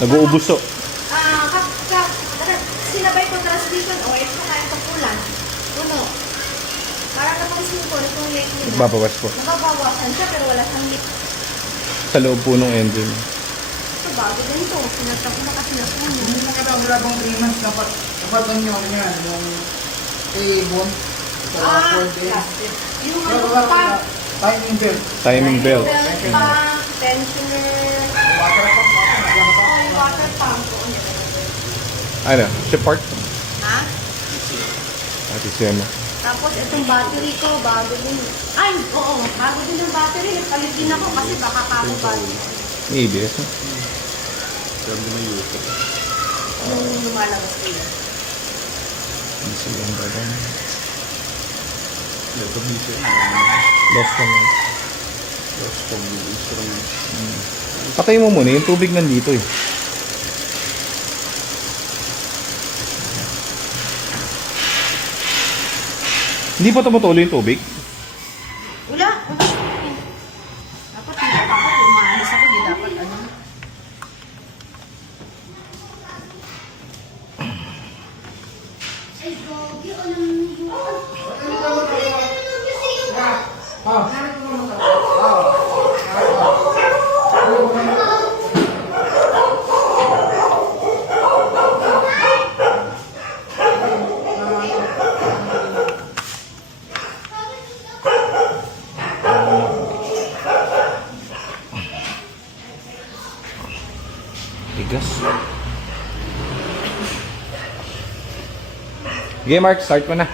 Nag-uubuso. Sinabay ko translation o ito na tayo pagkulan. Uno. Para kapag simple, itong late nila. Babawas po. Nababawasan siya pero wala siyang lip. Sa loob po ng engine. Ito bago din to. Sinatap ko na kasi na puno. Hindi na kada wala bang 3 months dapat nyo yan, yung A-bone. Plastic. Yung ano pa. Timing belt. Timing belt. Belt pa, tensioner. Water pump. Oh, yung water pump. Ano? Ship part? Ha? Ate Sema. Tapos itong battery ko, bago din. Ay, oo. Bago din yung battery. Nagpalit din ako kasi baka kako battery. May ABS. Yung lumalabas ko yun. Easy lang ba ba? Lost lang yan. Patay mo muna. Yung tubig nandito eh. Hindi pa tumutuloy yung tubig? Wala. Dapat hindi pa ako. Umaalis ako. Hindi dapat ano. Tigas. Sige Mark, start mo na.